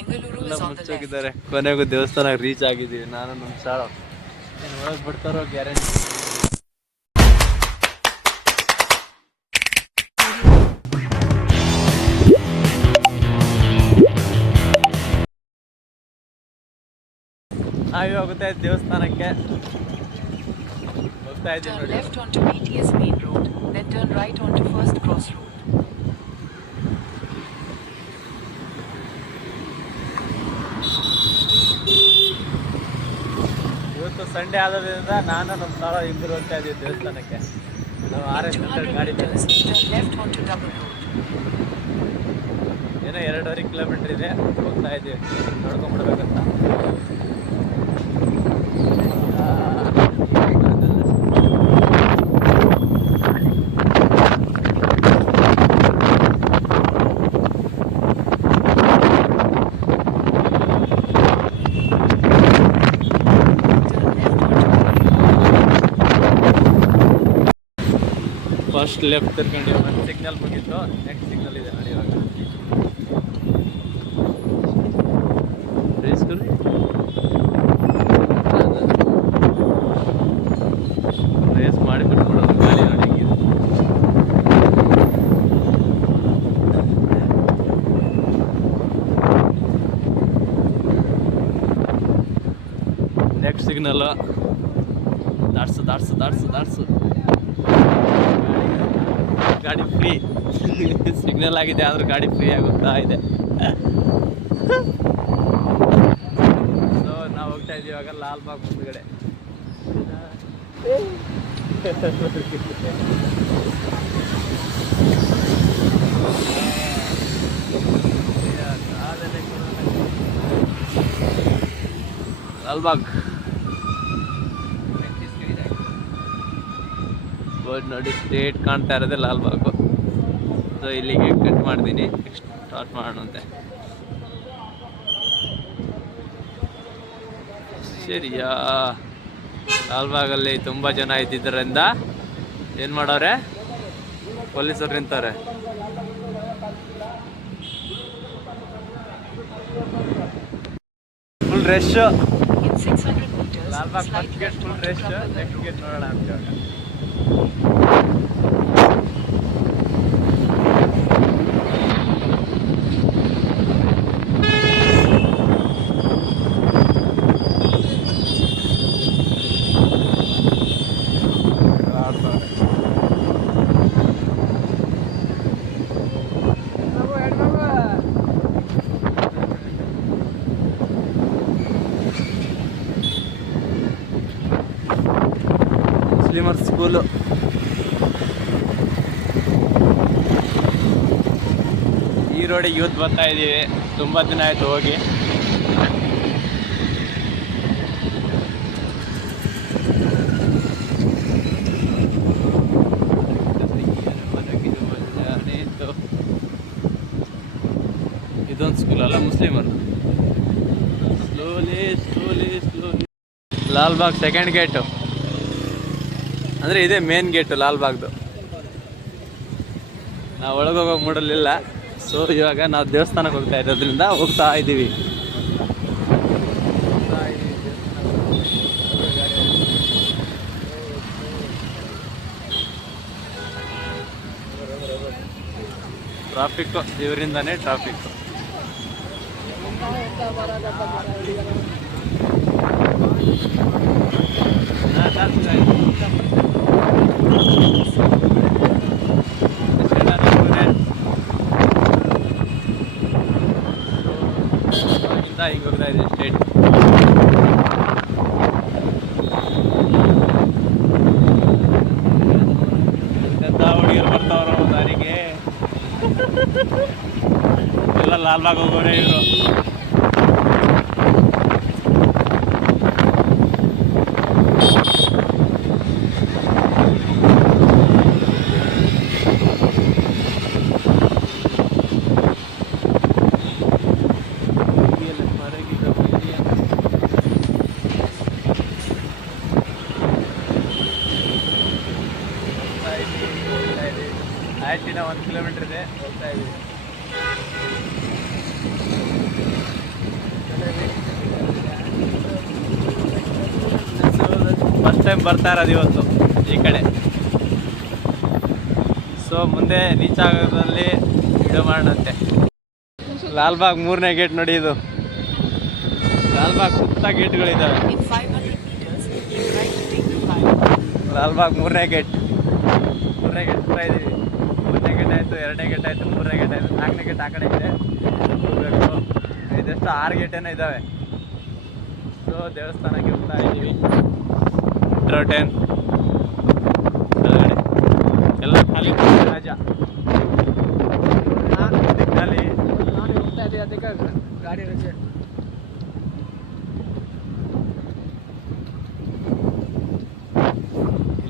ಎಲ್ಲ ಮುಚ್ಚೋಗಿದ್ದಾರೆ. ಕೊನೆಗೂ ದೇವಸ್ಥಾನ ರೀಚ್ ಆಗಿದ್ದೀವಿ. ನಾನು ನಮ್ಮ ಶಾಳ ಒಳಗೆ ಬಿಡ್ತಾರೋ ಗ್ಯಾರಂಟಿ. ನಾವೇ ಹೋಗ್ತಾ ಇದ್ದೀವಿ ದೇವಸ್ಥಾನಕ್ಕೆ. ಹೋಗ್ತಾ ಇದ್ದೀವಿ ನೋಡಿ. Left onto BTS main road, then turn right onto First Cross Road. ಇವತ್ತು ಸಂಡೇ ಆದ್ರಿಂದ ನಾನು ನಮ್ಮ ತಾಳ ಇಬ್ಬರು ಹೋಗ್ತಾ ಇದ್ದೀವಿ ದೇವಸ್ಥಾನಕ್ಕೆ. ನಾವು RS ಗಾಡಿ Left onto Double Road. ಏನೋ 2.5 ಕಿಲೋಮೀಟರ್ ಇದೆ. ಹೋಗ್ತಾ ಇದ್ದೀವಿ ನೋಡ್ಕೊಂಡ್ಬಿಡ್ಬೇಕಂತ. ಫಸ್ಟ್ ಲೆಫ್ಟ್ ತಿರ್ಕೊಂಡು ಒಂದು ಸಿಗ್ನಲ್ ಮುಗೀತು. ನೆಕ್ಸ್ಟ್ ಸಿಗ್ನಲ್ ಇದೆ ನೋಡಿ. ಇವಾಗ ರೇಸ್ ಮಾಡಿ ಬಿಟ್ಬಿಡೋದು ಗಾಡಿ ನೋಡಿ. ನೆಕ್ಸ್ಟ್ ಸಿಗ್ನಲ್ ದಾಟ್ಸು ಗಾಡಿ ಫ್ರೀ. ಸಿಗ್ನಲ್ ಆಗಿದೆ ಆದ್ರೂ ಗಾಡಿ ಫ್ರೀ ಆಗುತ್ತಾ ಇದೆ. ಸೊ ನಾವು ಹೋಗ್ತಾ ಇದ್ದೀವಿ ಇವಾಗ ಲಾಲ್ಬಾಗ್ ಮುಂದ್ಗಡೆ. ಲಾಲ್ಬಾಗ್ ನೋಡಿ, ಸ್ಟ್ರೇಟ್ ಕಾಣ್ತಾ ಇರೋದೇ ಲಾಲ್ಬಾಗು. ಸೊ ಇಲ್ಲಿಗೆ ಕಟ್ ಮಾಡ್ತೀನಿ. ನೆಕ್ಸ್ಟ್ ಸ್ಟಾರ್ಟ್ ಮಾಡೋಣಂತೆ. ಸರಿಯಾ, ಲಾಲ್ಬಾಗಲ್ಲಿ ತುಂಬ ಜನ ಇದ್ದಿದ್ದರಿಂದ ಏನು ಮಾಡೋರೆ, ಪೊಲೀಸರು ನಿಂತವ್ರೆ. Full rush Lalbagh. First gate full rush. Next gate ನೋಡೋಣ ಅಂತ. ಮುಸ್ಲಿಮರ್ ಸ್ಕೂಲು. ಈ ರೋಡಿಗೆ ಯೂತ್ ಬರ್ತಾ ಇದ್ದೀವಿ. ತುಂಬ ದಿನ ಆಯಿತು ಹೋಗಿ. ಇದೊಂದು ಸ್ಕೂಲ್ ಅಲ್ಲ ಮುಸ್ಲಿಮರು. ಸ್ಲೋಲಿ. ಲಾಲ್ಬಾಗ್ ಸೆಕೆಂಡ್ ಗೇಟು, ಅಂದರೆ ಇದೇ ಮೇನ್ ಗೇಟು ಲಾಲ್ಬಾಗ್ದು. ನಾವು ಒಳಗೋಗೋ ಮೂಡಲಿಲ್ಲ. ಸೊ ಇವಾಗ ನಾವು ದೇವಸ್ಥಾನಕ್ಕೆ ಹೋಗ್ತಾ ಇರೋದ್ರಿಂದ ಹೋಗ್ತಾ ಇದ್ದೀವಿ. ಟ್ರಾಫಿಕ್ಕು, ಇವರಿಂದಾನೇ ಟ್ರಾಫಿಕ್ಕು. ಹಿಂಗೆ ಹೋಗ್ತಾ ಇದೆ ಸ್ಟೇಟ್. ಎಂಥ ಹುಡುಗಿಯರು ಬರ್ತಾವ್ರ ದಾರಿಗೆ. ಎಲ್ಲ ಲಾಲ್ಬಾಗ್ ಹೋಗೋರೆ ಇವರು. ಆಯ್ತಿನ 1 ಕಿಲೋಮೀಟರ್ ಇದೆ, ಹೋಗ್ತಾ ಇದ್ದೀವಿ. ಫಸ್ಟ್ ಟೈಮ್ ಬರ್ತಾ ಇರೋದು ಇವತ್ತು ಈ ಕಡೆ. ಸೊ ಮುಂದೆ ರೀಚ್ ಆಗೋದ್ರಲ್ಲಿ ವಿಡಿಯೋ ಮಾಡೋಣಂತೆ. ಲಾಲ್ಬಾಗ್ 3ನೇ ಗೇಟ್ ನೋಡಿ, ಇದು ಲಾಲ್ಬಾಗ್ ಸುತ್ತ ಗೇಟ್ಗಳಿದ್ದಾವೆ. In 500 meters, keep right to take the flyover. Lalbagh 3ನೇ ಗೇಟ್ ಕೂಡ ಇದ್ದೀವಿ. 1ನೇ ಗೇಟ್ ಆಯಿತು, 2ನೇ ಗೇಟ್ ಆಯಿತು, 3ನೇ ಗೇಟ್ ಆಯಿತು, 4ನೇ ಗೇಟ್ ಆ ಕಡೆ ಇದೆ, ಹೋಗಬೇಕು. ಇದೆಷ್ಟು 6 ಗೇಟೇನೋ ಇದ್ದಾವೆ. ಸೊ ದೇವಸ್ಥಾನಕ್ಕೆ ಹೋಗ್ತಾ ಇದ್ದೀವಿ. ಮೆಟ್ರೋ ಟ್ರೈನ್ ಎಲ್ಲ ಖಾಲಿ ರಾಜ ಖಾಲಿ. ಹೋಗ್ತಾ ಇದ್ದೀವಿ, ಅದಕ್ಕೆ ಗಾಡಿ ರಜೆ.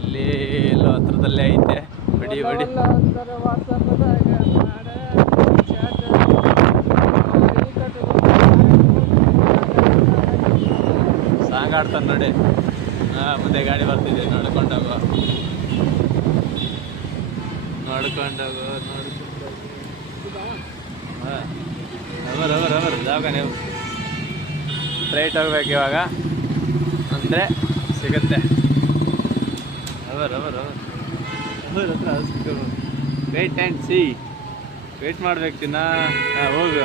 ಇಲ್ಲಿ ಎಲ್ಲೋ ಹತ್ರದಲ್ಲೇ ಐತೆ. ಬಡಿ ಸಾಂಗ್ ಆಡ್ತಾನೆ ನೋಡಿ. ಮುಂದೆ ಗಾಡಿ ಬರ್ತಿದೆ, ನೋಡ್ಕೊಂಡೋಗು. ಜಾಗ ನೀವು ಸ್ಟ್ರೈಟ್ ಹೋಗ್ಬೇಕು ಇವಾಗ, ಅಂದರೆ ಸಿಗುತ್ತೆ. Wait and C. ವೇಟ್ ಮಾಡ್ಬೇಕು ಚಿನ್ನ. ಹೋಗಿ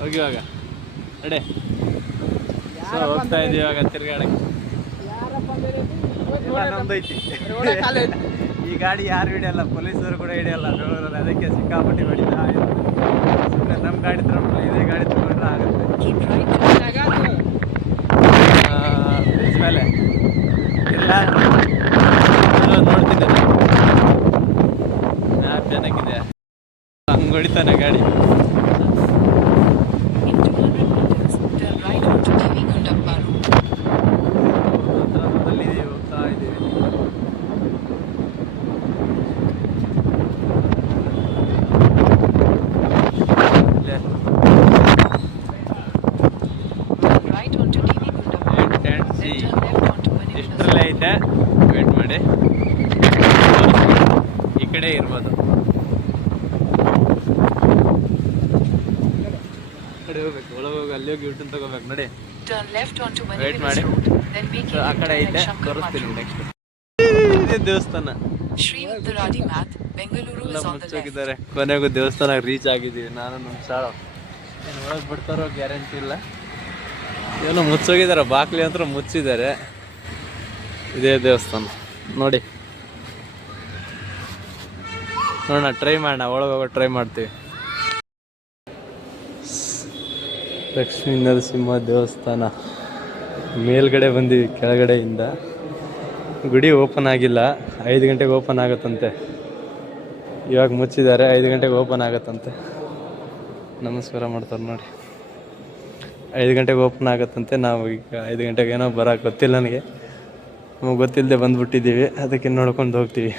ಹೋಗಿವಾಗ ನಡೆ. ಸೊ ಹೋಗ್ತಾ ಇದ್ದೀವಿ ಇವಾಗ ತಿರ್ಗಾಡಕ್ಕೆ. ಎಲ್ಲ ನಮ್ದೈತಿ. ಈ ಗಾಡಿ ಯಾರು ಹಿಡಿಯಲ್ಲ, ಪೊಲೀಸರು ಕೂಡ ಹಿಡಿಯಲ್ಲ ಬೆಂಗಳೂರಲ್ಲಿ. ಅದಕ್ಕೆ ಸಿಕ್ಕಾಪಟ್ಟಿ ಹೊಡಿತಾ ಇರೋದು. ಸುಮ್ಮನೆ ನಮ್ಮ ಗಾಡಿ ತಗೊಂಡ್ರೆ ಇದೇ ಗಾಡಿ ತಗೊಂಡ್ರೆ ಆಗುತ್ತೆ. ಬ್ರಿಡ್ಜ್ ಮೇಲೆ ಇಲ್ಲ ನೋಡ್ತಿದ್ದೆ ಮ್ಯಾಪ್ ಚೆನ್ನಾಗಿದೆ. ಹಂಗೆ ಹೊಡಿತಾನೆ ಗಾಡಿ. In 200 meters, turn right onto Devikonda Road. ಹೋಗ್ತಾ ಇದ್ದೀವಿ. Turn right onto Devikonda Road. Wait and see. Then turn left onto Manipur. ಇಷ್ಟರಲ್ಲೇ ಐತೆ, ವೇಟ್ ಮಾಡಿ. ಈ ಕಡೆ ಇರ್ಬೋದು. ಕಡೆ ಹೋಗ್ಬೇಕು, ಒಳಗೆ ಹೋಗಿ ಅಲ್ಲಿ ಹೋಗಿ ಯೂಟರ್ನ್ ತಗೋಬೇಕು ನೋಡಿ. Turn left onto Wait, Manipur madam. Road. Then make ಆ it ಕಡೆ to ಐತೆ, Shankar ತೋರಿಸ್ತೀನಿ Math Road. ನೆಕ್ಸ್ಟ್. ಇದೇ ದೇವಸ್ಥಾನ Shri Uttaradi Math, Bengaluru ಎಲ್ಲ is on the left. ಮುಚ್ಚೋಗಿದ್ದಾರೆ. ಕೊನೆಗೂ ದೇವಸ್ಥಾನಕ್ಕೆ ರೀಚ್ ಆಗಿದ್ದೀವಿ. ನಾನು ನಮ್ಮ ಶಾಳು ಏನು ಒಳಗೆ ಬಿಡ್ತಾರೋ ಗ್ಯಾರಂಟಿ ಇಲ್ಲ. ಏನೋ ಮುಚ್ಚೋಗಿದ್ದಾರೆ, ಬಾಕ್ಲಿ ಅಂತ ಮುಚ್ಚಿದ್ದಾರೆ. ಇದೇ ದೇವಸ್ಥಾನ ನೋಡಿ. ನೋಡೋಣ, ಟ್ರೈ ಮಾಡೋಣ, ಒಳಗೆ ಹೋಗೋ ಟ್ರೈ ಮಾಡ್ತೀವಿ. ಲಕ್ಷ್ಮೀ ನರಸಿಂಹ ದೇವಸ್ಥಾನ ಮೇಲ್ಗಡೆ ಬಂದೀವಿ, ಕೆಳಗಡೆಯಿಂದ. ಗುಡಿ ಓಪನ್ ಆಗಿಲ್ಲ, 5 ಗಂಟೆಗೆ ಓಪನ್ ಆಗುತ್ತಂತೆ. ಇವಾಗ ಮುಚ್ಚಿದ್ದಾರೆ, 5 ಗಂಟೆಗೆ ಓಪನ್ ಆಗುತ್ತಂತೆ. ನಮಸ್ಕಾರ ಮಾಡ್ತಾರೆ ನೋಡಿ. 5 ಗಂಟೆಗೆ ಓಪನ್ ಆಗುತ್ತಂತೆ. ನಾವು ಈಗ 5 ಗಂಟೆಗೆ ಏನೋ ಬರೋಕೆ ಗೊತ್ತಿಲ್ಲ ನನಗೆ, ನಮಗೆ ಗೊತ್ತಿಲ್ಲದೆ ಬಂದುಬಿಟ್ಟಿದ್ದೀವಿ. ಅದಕ್ಕೆ ನೋಡ್ಕೊಂಡು ಹೋಗ್ತೀವಿ.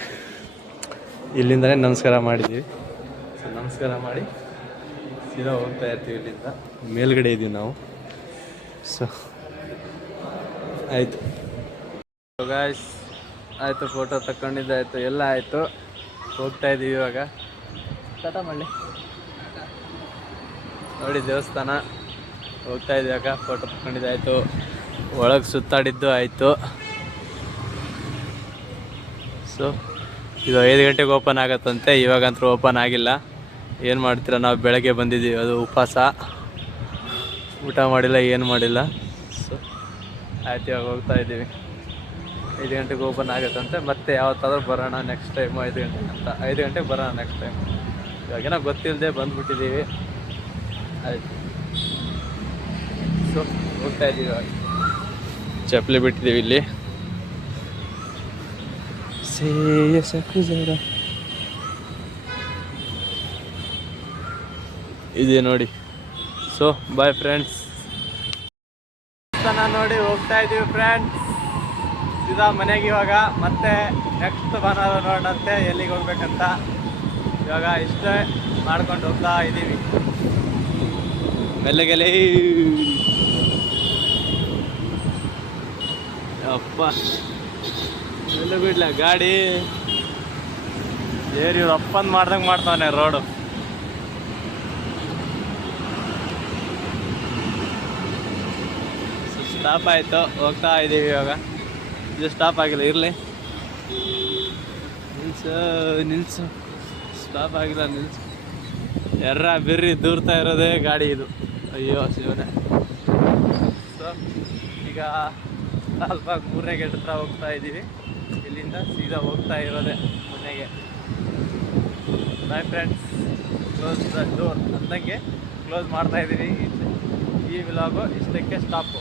ಇಲ್ಲಿಂದಲೇ ನಮಸ್ಕಾರ ಮಾಡಿದ್ದೀವಿ. ಸೊ ನಮಸ್ಕಾರ ಮಾಡಿ ಸೀದಾ ಹೋಗ್ತಾ ಇರ್ತೀವಿ. ಇಲ್ಲಿಂದ ಮೇಲ್ಗಡೆ ಇದ್ದೀವಿ ನಾವು. ಸೊ ಆಯಿತು ಗಾಯ್ಸ್, ಆಯಿತು, ಫೋಟೋ ತಗೊಂಡಿದ್ದಾಯಿತು, ಎಲ್ಲ ಆಯಿತು. ಹೋಗ್ತಾ ಇದ್ದೀವಿ ಇವಾಗ. ಟಾಟಾ ಮಾಡಲಿ ನೋಡಿ ದೇವಸ್ಥಾನ. ಹೋಗ್ತಾ ಇದ್ದೀವಾಗ, ಫೋಟೋ ತಗೊಂಡಿದ್ದಾಯಿತು, ಒಳಗೆ ಸುತ್ತಾಡಿದ್ದು ಆಯಿತು. ಸೊ ಇದು 5 ಗಂಟೆಗೆ ಓಪನ್ ಆಗುತ್ತಂತೆ. ಇವಾಗಂತೂ ಓಪನ್ ಆಗಿಲ್ಲ. ಏನು ಮಾಡ್ತೀರಾ, ನಾವು ಬೆಳಗ್ಗೆ ಬಂದಿದ್ದೀವಿ, ಅದು ಉಪವಾಸ, ಊಟ ಮಾಡಿಲ್ಲ, ಏನು ಮಾಡಿಲ್ಲ. ಸೊ ಆಯ್ತು, ಇವಾಗ ಹೋಗ್ತಾ ಇದ್ದೀವಿ. 5 ಗಂಟೆಗೆ ಓಪನ್ ಆಗುತ್ತಂತೆ. ಮತ್ತೆ ಯಾವತ್ತಾದ್ರೂ ಬರೋಣ ನೆಕ್ಸ್ಟ್ ಟೈಮು 5 ಗಂಟೆಗೆ ಅಂತ. 5 ಗಂಟೆಗೆ ಬರೋಣ ನೆಕ್ಸ್ಟ್ ಟೈಮ್. ಇವಾಗೇನೋ ಗೊತ್ತಿಲ್ಲದೆ ಬಂದುಬಿಟ್ಟಿದ್ದೀವಿ. ಆಯಿತು. ಸೊ ಹೋಗ್ತಾ ಇದ್ದೀವಿ ಇವಾಗ. ಚಪ್ಪಲಿ ಬಿಟ್ಟಿದ್ದೀವಿ ಇಲ್ಲಿ. ಇದೆ ನೋಡಿ. So bye friends. ನೋಡಿ ಹೋಗ್ತಾ ಇದ್ದೀವಿ ಫ್ರೆಂಡ್ಸ್, ಸೀದಾ ಮನೆಗೆ. ಇವಾಗ ಮತ್ತೆ ನೆಕ್ಸ್ಟ್ ಭಾನುವಾರ ನೋಡೋಣಂತೆ ಎಲ್ಲಿಗೆ ಹೋಗ್ಬೇಕಂತ. ಇವಾಗ ಇಷ್ಟೇ ಮಾಡ್ಕೊಂಡು ಹೋಗ್ತಾ ಇದ್ದೀವಿ ಮೆಲ್ಲಗೆಲೆ. ಅಪ್ಪ ಎಲ್ಲ ಬಿಡ್ಲ ಗಾಡಿ ಏರಿ ಅಪ್ಪಂದು ಮಾಡ್ದಂಗೆ ಮಾಡ್ತಾನೆ ರೋಡು. ಸ್ಟಾಪ್ ಆಯಿತು, ಹೋಗ್ತಾ ಇದ್ದೀವಿ ಇವಾಗ. ಇದು ಸ್ಟಾಪ್ ಆಗಿಲ್ಲ, ಇರಲಿ. ನಿಲ್ಸು ಸ್ಟಾಪ್ ಆಗಿಲ್ಲ, ನಿಲ್ಸು. ಎರ್ರ ಬಿರ್ರಿ ದೂರ್ತಾ ಇರೋದೇ ಗಾಡಿ ಇದು. ಅಯ್ಯೋ ಶಿವನೇ. ಸೊ ಈಗ ಲಾಲ್ಬಾಗ್ 3ನೇ ಗೇಟ್ ಹತ್ರ ಹೋಗ್ತಾ ಇದ್ದೀವಿ. ಇಲ್ಲಿಂದ ಸೀದಾ ಹೋಗ್ತಾ ಇರೋದೇ ಮನೆಗೆ. Bye friends, close the door ಅಂದಂಗೆ ಕ್ಲೋಸ್ ಮಾಡ್ತಾ ಇದ್ದೀವಿ. ಈ ವಿಲಾಗು ಇಷ್ಟಕ್ಕೆ ಸ್ಟಾಪು.